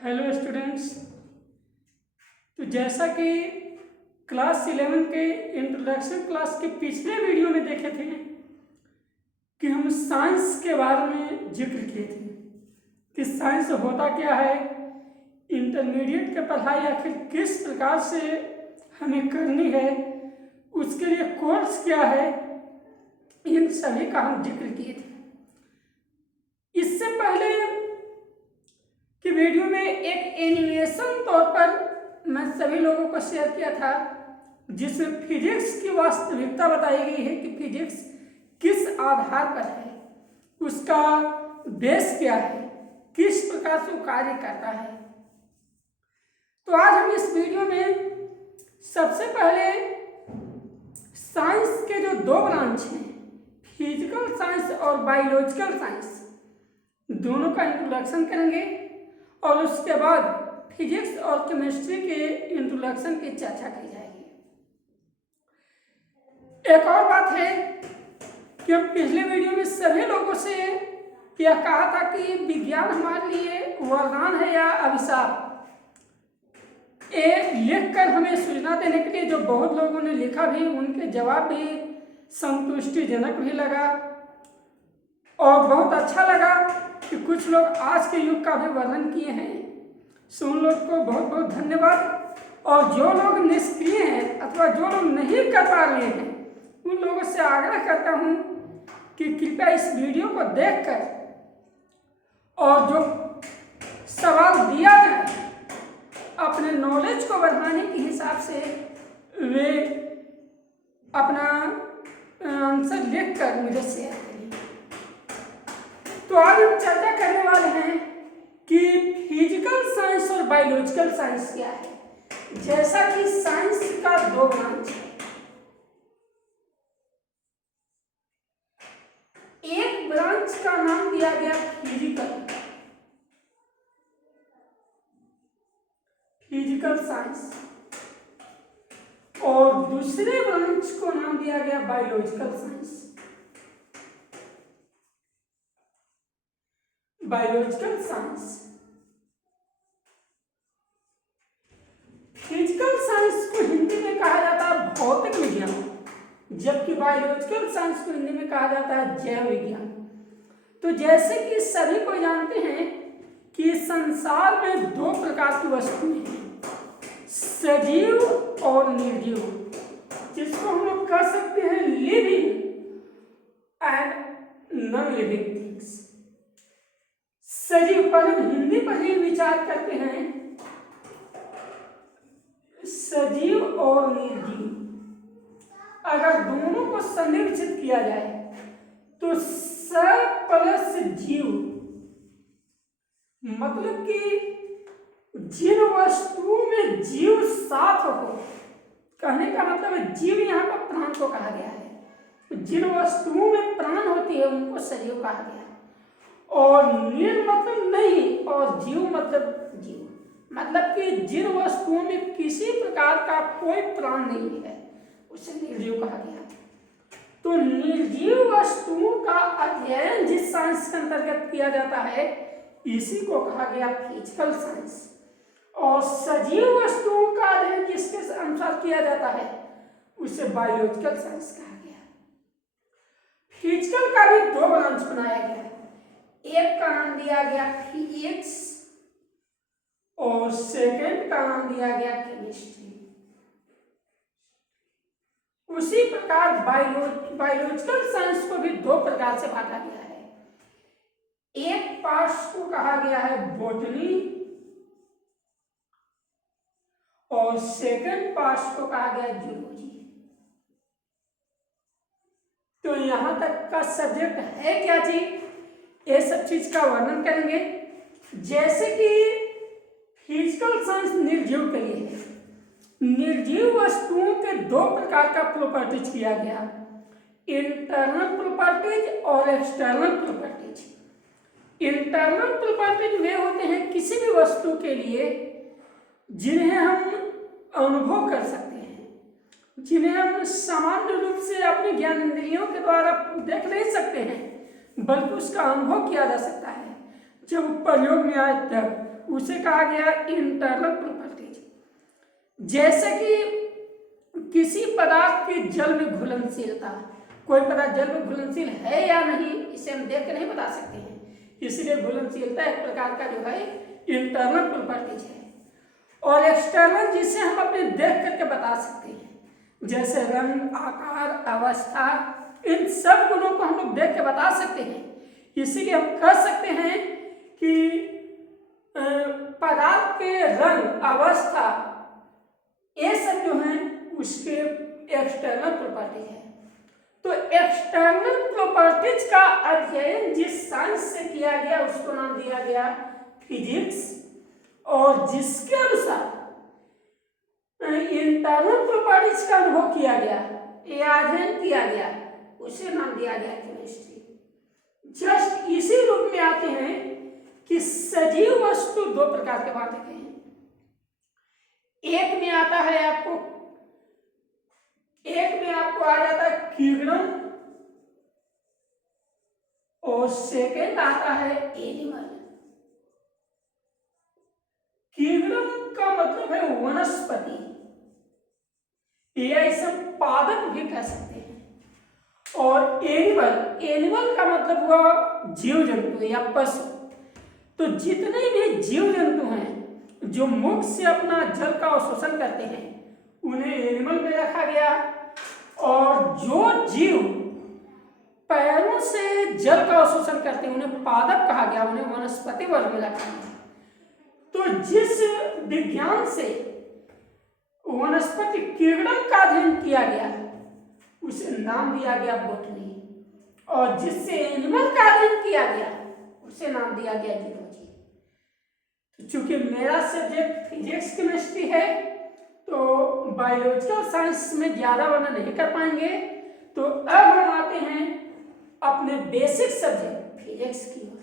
Hello students. तो जैसा कि क्लास 11 के इंट्रोडक्शन क्लास के पिछले वीडियो में देखे थे कि हम साइंस के बारे में जिक्र किए थे कि साइंस होता क्या है, इंटरमीडिएट की पढ़ाई आखिर किस प्रकार से हमें करनी है, उसके लिए कोर्स क्या है, इन सभी का हम जिक्र किए थे। इससे पहले कि वीडियो में एक एनिमेशन तौर पर मैं सभी लोगों को शेयर किया था जिसमें फिजिक्स की वास्तविकता बताई गई है कि फिजिक्स किस आधार पर है, उसका बेस क्या है, किस प्रकार से वो कार्य करता है। तो आज हम इस वीडियो में सबसे पहले साइंस के जो दो ब्रांच हैं, फिजिकल साइंस और बायोलॉजिकल साइंस, दोनों का इंट्रोडक्शन करेंगे और उसके बाद फिजिक्स और केमिस्ट्री के इंट्रोडक्शन की चर्चा की जाएगी। एक और बात है कि हम पिछले वीडियो में सभी लोगों से यह कहा था कि विज्ञान हमारे लिए वरदान है या अभिशाप। ये लिखकर हमें सूचना देने के लिए जो बहुत लोगों ने लिखा भी, उनके जवाब भी संतुष्टिजनक भी लगा और बहुत अच्छा लगा कि कुछ लोग आज के युग का भी वर्णन किए हैं। सो उन लोग को बहुत बहुत धन्यवाद। और जो लोग निष्क्रिय हैं अथवा जो लोग नहीं कर पा रहे हैं, उन लोगों से आग्रह करता हूं कि कृपया इस वीडियो को देखकर और जो सवाल दिया जाए अपने नॉलेज को बढ़ाने के हिसाब से वे अपना आंसर लिखकर मुझे शेयर करें। तो आज हम चर्चा करने वाले हैं कि फिजिकल साइंस और बायोलॉजिकल साइंस क्या है। जैसा कि साइंस का दो ब्रांच है, एक ब्रांच का नाम दिया गया फिजिकल साइंस और दूसरे ब्रांच को नाम दिया गया biological science. Biological science, physical science को हिंदी में कहा जाता है भौतिक विज्ञान, जबकि बायोलॉजिकल साइंस को हिंदी में कहा जाता है जैव विज्ञान। तो जैसे कि सभी को जानते हैं कि संसार में दो प्रकार की वस्तुएं हैं, सजीव और निर्जीव, जिसको हम लोग कह सकते हैं living and non living things. सजीव पर हम हिंदी पर ही विचार करते हैं, सजीव और निर्जीव। अगर दोनों को संरक्षित किया जाए तो स प्लस जीव, मतलब कि जिन वस्तुओं में जीव साथ हो, कहने का मतलब है जीव यहाँ पर प्राण को कहा गया है। जिन वस्तुओं में प्राण होती है उनको सजीव कहा गया है। और निर मतलब नहीं और जीव मतलब जीव, मतलब कि जिन वस्तुओं में किसी प्रकार का कोई प्राण नहीं है उसे निर्जीव कहा गया। तो निर्जीव वस्तुओं का अध्ययन जिस साइंस के अंतर्गत किया जाता है इसी को कहा गया फिजिकल साइंस। और सजीव वस्तुओं का अध्ययन जिसके अनुसार किया जाता है उसे बायोलॉजिकल साइंस कहा गया। फिजिकल का भी दो ब्रांच बनाया गया, एक का नाम दिया गया फिजिक्स और सेकंड का नाम दिया गया केमिस्ट्री। उसी प्रकार बायोलॉजिकल साइंस को भी दो प्रकार से बांटा गया है। एक पार्ट को कहा गया है बॉटनी और सेकंड पार्ट को कहा गया जूलॉजी। तो यहां तक का सब्जेक्ट है क्या चीज, ये सब चीज का वर्णन करेंगे। जैसे कि फिजिकल साइंस निर्जीव के लिए है, निर्जीव वस्तुओं के दो प्रकार का प्रॉपर्टीज किया गया, इंटरनल प्रॉपर्टीज और एक्सटर्नल प्रॉपर्टीज। इंटरनल प्रॉपर्टीज वे होते हैं किसी भी वस्तु के लिए जिन्हें हम अनुभव कर सकते हैं, जिन्हें हम सामान्य रूप से अपने ज्ञान इंद्रियों के द्वारा देख नहीं सकते हैं, बल्कि उसका अनुभव किया जा सकता है। जब प्रयोग में आए तब उसे कहा गया इंटरनल प्रॉपर्टीज। जैसे कि किसी पदार्थ की जल में घुलनशीलता, कोई पदार्थ जल में घुलनशील है या नहीं इसे हम देख कर नहीं बता सकते हैं, इसलिए घुलनशीलता एक प्रकार का जो है इंटरनल प्रॉपर्टीज है। और एक्सटर्नल जिसे हम अपने देख करके बता सकते हैं, जैसे रंग, आकार, अवस्था, इन सब गुणों को हम लोग देख के बता सकते हैं। इसीलिए हम कह सकते हैं कि पदार्थ के रंग, अवस्था, ये सब जो हैं उसके एक्सटर्नल प्रॉपर्टी है। तो एक्सटर्नल प्रॉपर्टीज का अध्ययन जिस साइंस से किया गया उसको नाम दिया गया फिजिक्स, और जिसके अनुसार इंटरनल प्रॉपर्टीज का अनुभव किया गया या अध्ययन किया गया उसे नाम दिया गया केमिस्ट्री। जस्ट इसी रूप में आते हैं कि सजीव वस्तु दो प्रकार के बांटे गए हैं। एक में आता है आपको आ जाता है किरणम, और सेकेंड आता है एनिमल। किरणम का मतलब है वनस्पति, या इसे पादप भी कह सकते हैं। और एनिमल का मतलब हुआ जीव जंतु या पशु। तो जितने भी जीव जंतु हैं जो मुख से अपना जल का अवशोषण करते हैं उन्हें एनिमल में रखा गया, और जो जीव पैरों से जल का अवशोषण करते हैं उन्हें पादप कहा गया, उन्हें वनस्पति वर्ग में रखा गया। तो जिस विज्ञान से वनस्पति किरणम का अध्ययन किया गया उसे नाम दिया गया बॉटनी, और जिससे एनिमल का अध्ययन किया गया उसे नाम दिया गया जूलॉजी। तो चूंकि मेरा सब्जेक्ट फिजिक्स केमिस्ट्री है तो बायोलॉजिकल साइंस में ज्यादा वर्णन नहीं कर पाएंगे। तो अब हम आते हैं अपने बेसिक सब्जेक्ट फिजिक्स की ओर।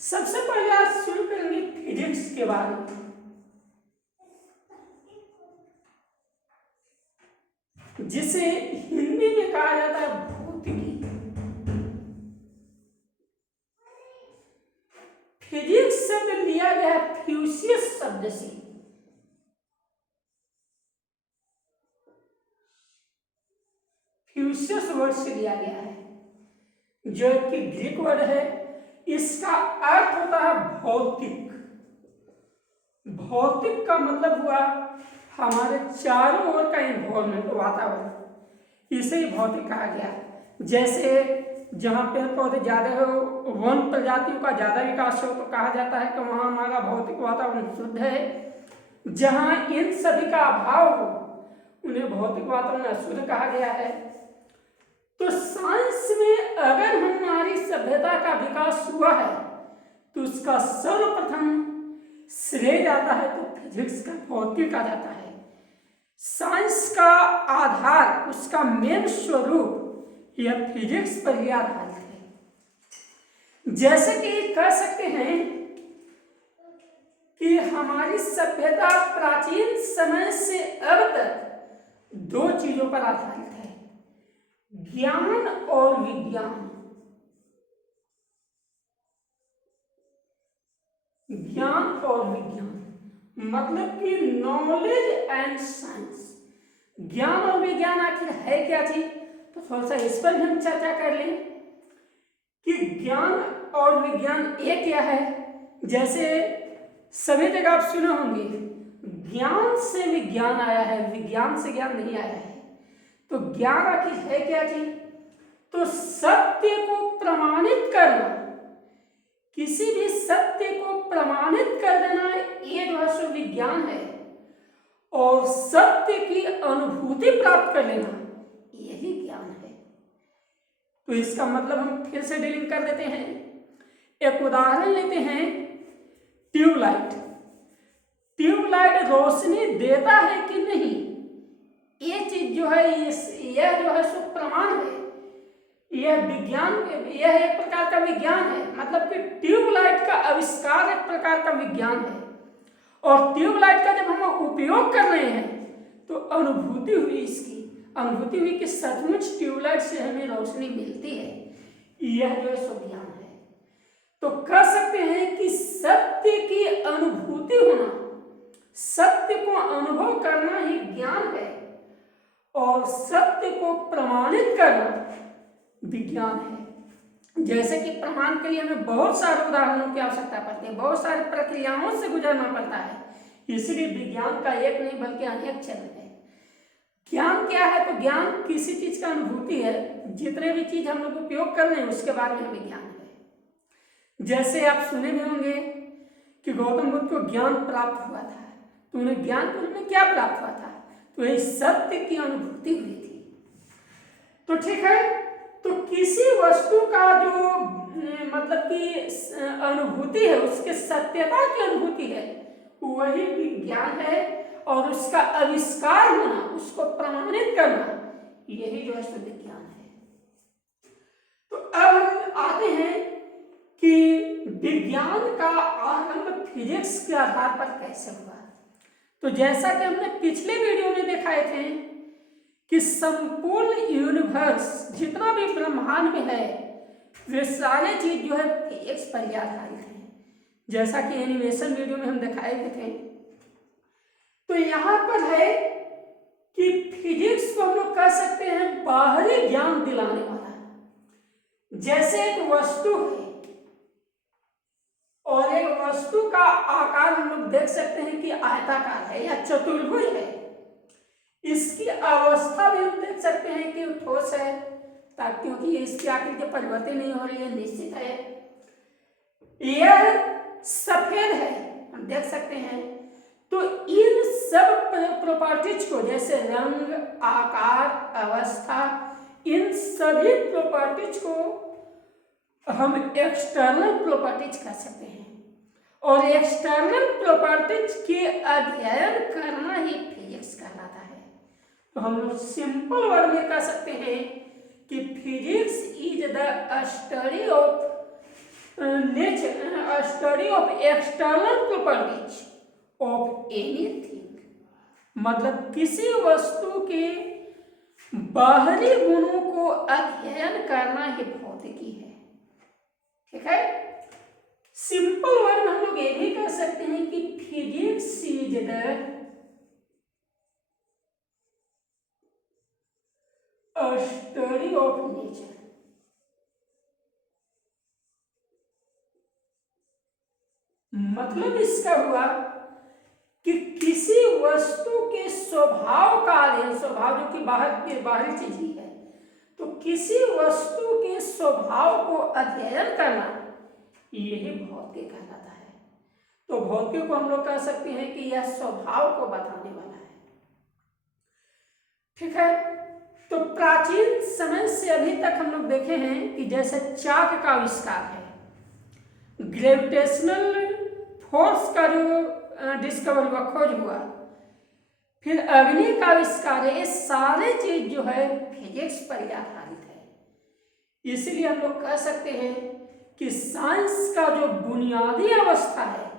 सबसे पहले आज शुरू करेंगे फिजिक्स के बारे में, जिसे हिंदी में कहा जाता है भौतिकी। फिजिक्स शब्द लिया गया है फ्यूसियस शब्द से। फ्यूसियस वर्ड से लिया गया है, जो कि ग्रीक वर्ड है। इसका अर्थ होता है भौतिक। भौतिक का मतलब हुआ हमारे चारों ओर का एनवायरमेंट, वातावरण, इसे ही भौतिक कहा गया। जैसे जहाँ पेड़ पौधे ज्यादा हो, वन प्रजातियों का ज्यादा विकास हो, तो कहा जाता है कि वहाँ हमारा भौतिक वातावरण शुद्ध है। जहाँ इन सभी का अभाव हो उन्हें भौतिक वातावरण अशुद्ध कहा गया है। तो साइंस में अगर हमारी सभ्यता का विकास हुआ है तो उसका सर्वप्रथम श्रेय जाता है तो फिजिक्स का, भौतिक आ जाता है। साइंस का आधार, उसका मेन स्वरूप यह फिजिक्स पर ही आधारित है। जैसे कि कह सकते हैं कि हमारी सभ्यता प्राचीन समय से अब तक दो चीजों पर आधारित है, ज्ञान और विज्ञान। ज्ञान और विज्ञान मतलब कि नॉलेज एंड साइंस। ज्ञान और विज्ञान आखिर है क्या चीज, तो थोड़ा सा इस पर हम चर्चा कर लें कि ज्ञान और विज्ञान एक क्या है। जैसे सभी जगह आप सुने होंगे ज्ञान से विज्ञान आया है, विज्ञान से ज्ञान नहीं आया है। तो ज्ञान आखिर है क्या चीज, तो सत्य को प्रमाणित करना, किसी भी सत्य को प्रमाणित कर देना, ये जो है सो विज्ञान है। और सत्य की अनुभूति प्राप्त कर लेना, यही ज्ञान है। तो इसका मतलब हम फिर से डीलिंग कर देते हैं। एक उदाहरण लेते हैं, ट्यूबलाइट। ट्यूबलाइट रोशनी देता है कि नहीं, ये चीज जो है यह जो है सो प्रमाण है, यह विज्ञान, यह एक प्रकार का विज्ञान है। मतलब कि ट्यूबलाइट का आविष्कार एक प्रकार का विज्ञान है। और ट्यूबलाइट का जब हम उपयोग कर रहे हैं तो अनुभूति हुई, इसकी अनुभूति हुई कि सचमुच ट्यूबलाइट से हमें रोशनी मिलती है। यह जो है सो ज्ञान है। तो कह सकते हैं कि सत्य की अनुभूति होना, सत्य को अनुभव करना ही ज्ञान है, और सत्य को प्रमाणित करना विज्ञान है। जैसे कि प्रमाण के लिए हमें बहुत सारे उदाहरणों की आवश्यकता पड़ती है, बहुत सारी प्रक्रियाओं से गुजरना पड़ता है, इसलिए विज्ञान का एक नहीं बल्कि अनेक चरण है। ज्ञान क्या है? तो ज्ञान किसी चीज का अनुभूति है। जितने भी चीज हम लोग उपयोग कर रहे हैं उसके बारे में हमें ज्ञान है। जैसे आप सुने भी होंगे कि गौतम बुद्ध को ज्ञान प्राप्त हुआ था, तो उन्हें ज्ञान के रूप में क्या प्राप्त हुआ था? तो यही सत्य की अनुभूति हुई थी। तो ठीक है, तो किसी वस्तु का जो मतलब कि अनुभूति है, उसके सत्यता की अनुभूति है, वही विज्ञान है। और उसका आविष्कार होना, उसको प्रमाणित करना, यही जो है सो विज्ञान है। तो अब हम आते हैं कि विज्ञान का आरंभ फिजिक्स के आधार पर कैसे हुआ। तो जैसा कि हमने पिछले वीडियो में दिखाए थे कि संपूर्ण यूनिवर्स, जितना भी ब्रह्मांड में है, वे सारे चीज जो है फिजिक्स पर आधारित है, जैसा कि एनिमेशन वीडियो में हम दिखाए थे। तो यहां पर है कि फिजिक्स को हम लोग कह सकते हैं बाहरी ज्ञान दिलाने वाला। जैसे एक वस्तु है और एक वस्तु का आकार हम लोग देख सकते हैं कि आयताकार है या चतुर्भुज है, इसकी अवस्था भी हम देख सकते हैं कि ठोस है, ताकि क्योंकि इसकी आकृति परिवर्तन नहीं हो रही है, निश्चित है। यह सफेद है, हम देख सकते हैं। तो इन सब प्रॉपर्टीज को, जैसे रंग, आकार, अवस्था, इन सभी प्रॉपर्टीज को हम एक्सटर्नल प्रॉपर्टीज कह सकते हैं। और एक्सटर्नल प्रॉपर्टीज के अध्ययन करना ही फिजिक्स कहलाता है। तो हम लोग सिंपल वर्ड में कह सकते हैं कि physics is the study of nature, study of external properties of anything. मतलब किसी वस्तु के बाहरी गुणों को अध्ययन करना ही भौतिकी है। ठीक है, सिंपल वर्ड में हम लोग ये भी कह सकते हैं कि physics is the study of nature. मतलब इसका हुआ कि किसी वस्तु के स्वभाव का अध्ययन, स्वभाव जो कि बाहरी चीज ही है, तो किसी वस्तु के स्वभाव को अध्ययन करना यही भौतिक कहलाता है। तो भौतिक को हम लोग कह सकते हैं कि यह स्वभाव को बताने वाला है। ठीक है, तो प्राचीन समय से अभी तक हम लोग देखे हैं कि जैसे चाक का आविष्कार है, ग्रेविटेशनल फोर्स का जो डिस्कवर हुआ, खोज हुआ, फिर अग्नि का आविष्कार है, ये सारे चीज जो है फिजिक्स पर आधारित है। इसलिए हम लोग कह सकते हैं कि साइंस का जो बुनियादी अवस्था है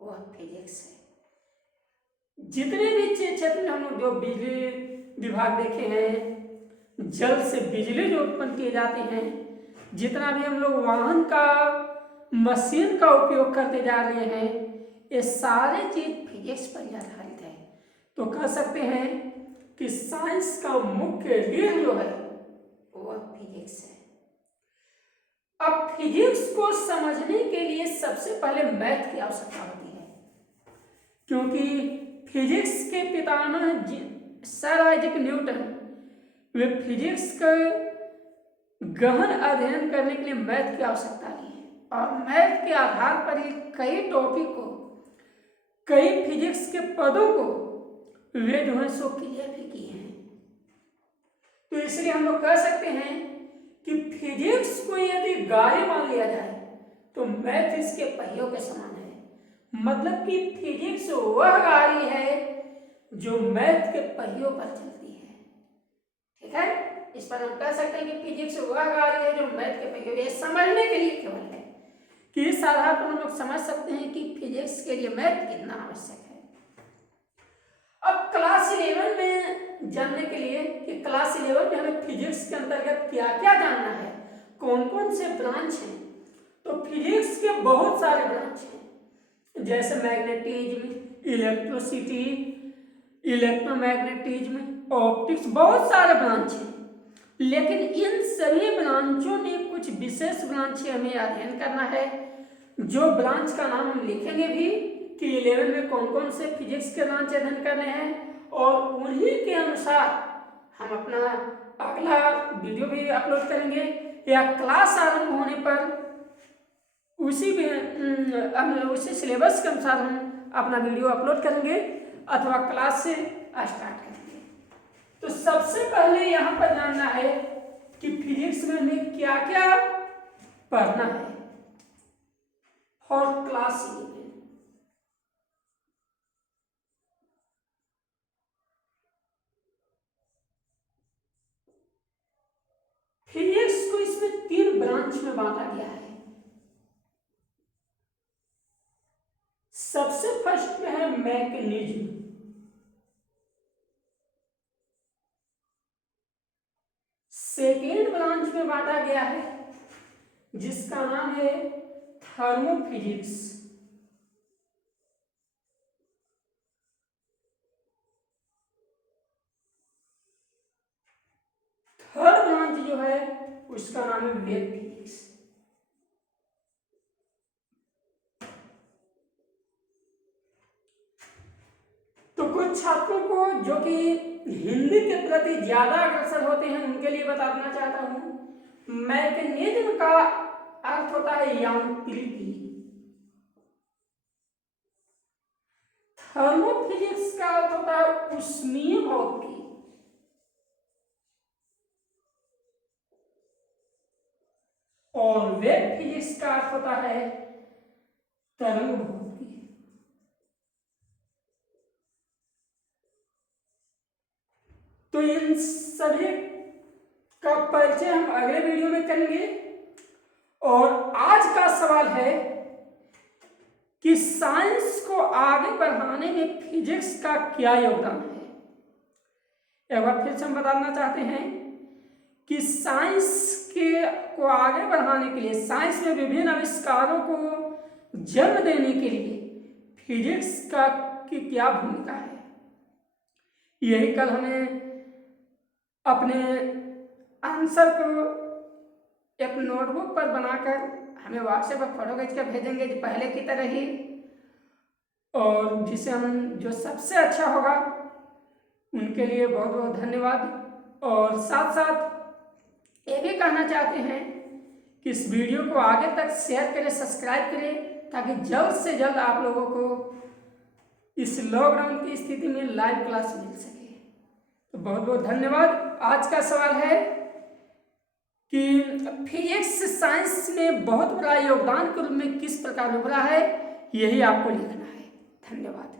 वह फिजिक्स है। जितने भी क्षेत्र में हम लोग जो बिजली विभाग देखे हैं, जल से बिजली जो उत्पन्न किए जाते हैं, जितना भी हम लोग वाहन का, मशीन का उपयोग करते जा रहे हैं, ये सारे चीज फिजिक्स पर आधारित है। तो कह सकते हैं कि साइंस का मुख्य रीढ़ जो है वह फिजिक्स है। अब फिजिक्स को समझने के लिए सबसे पहले मैथ की आवश्यकता होती है, क्योंकि फिजिक्स के पितामह सर आइजैक न्यूटन, वे फिजिक्स का गहन अध्ययन करने के लिए मैथ की आवश्यकता की है, और मैथ के आधार पर ही कई टॉपिक को, कई फिजिक्स के पदों को वे जो है सो क्लियर भी किए हैं। तो इसलिए हम लोग कह सकते हैं कि फिजिक्स को यदि गाड़ी मान लिया जाए तो मैथ इसके पहियों के समान है। मतलब कि फिजिक्स वह गाड़ी है जो मैथ के पहियों पर चलती है। ठीक है, इस पर हम कह सकते हैं कि फिजिक्स वह गाड़ी है जो मैथ के पहियों, ये समझने के लिए केवल है, कि इस आधार पर हम लोग समझ सकते हैं कि फिजिक्स के लिए मैथ कितना आवश्यक है। अब क्लास 11 में जानने के लिए कि क्लास 11 में हमें फिजिक्स के अंतर्गत क्या क्या जानना है, कौन कौन से ब्रांच हैं, तो फिजिक्स के बहुत सारे ब्रांच हैं, जैसे मैग्नेटिज्म, इलेक्ट्रिसिटी, इलेक्ट्रोमैग्नेटिज्म, ऑप्टिक्स, बहुत सारे ब्रांच हैं। लेकिन इन सभी ब्रांचों में कुछ विशेष ब्रांच हमें अध्ययन करना है, जो ब्रांच का नाम हम लिखेंगे भी कि 11 में कौन कौन से फिजिक्स के ब्रांच अध्ययन करने हैं, और उन्हीं के अनुसार हम अपना अगला वीडियो भी अपलोड करेंगे, या क्लास आरंभ होने पर उसी सिलेबस के अनुसार हम अपना वीडियो अपलोड करेंगे अथवा क्लास से स्टार्ट करेंगे। तो सबसे पहले यहाँ पर जानना है कि फिजिक्स में हमें क्या क्या पढ़ना है फॉर क्लास 11। फिजिक्स को इसमें 3 ब्रांच में बांटा गया है। सबसे फर्स्ट में है मैकेनिज्म, सेकेंड ब्रांच में बांटा गया है जिसका नाम है थर्मोफिजिक्स, थर्ड ब्रांच जो है उसका नाम है वेव फिजिक्स। तो कुछ छात्रों को जो कि हिंदी के प्रति ज्यादा अग्रसर होते हैं उनके लिए बता देना चाहता हूं, मैकेनिज्म का अर्थ होता है यांत्रिकी, थर्मोफिजिक्स का अर्थ होता है उष्मीय भौतिकी, और वेव फिजिक्स का अर्थ होता है तरंग भौतिकी। तो इन सभी का परिचय हम अगले वीडियो में करेंगे। और आज का सवाल है कि साइंस को आगे बढ़ाने में फिजिक्स का क्या योगदान है। एक बार फिर से हम बताना चाहते हैं कि साइंस को आगे बढ़ाने के लिए, साइंस में विभिन्न आविष्कारों को जन्म देने के लिए फिजिक्स की क्या भूमिका है। यही कल हमें अपने आंसर को एक नोटबुक पर बनाकर हमें व्हाट्सएप पर फोटो खींच कर भेजेंगे जो पहले की तरह ही, और जिसे हम जो सबसे अच्छा होगा उनके लिए बहुत बहुत धन्यवाद। और साथ साथ ये भी कहना चाहते हैं कि इस वीडियो को आगे तक शेयर करें, सब्सक्राइब करें, ताकि जल्द से जल्द आप लोगों को इस लॉकडाउन की स्थिति में लाइव क्लास मिल सके। तो बहुत बहुत धन्यवाद। आज का सवाल है कि फिजिक्स साइंस में बहुत बड़ा योगदान के रूप में किस प्रकार उभरा है, यही आपको लिखना है। धन्यवाद।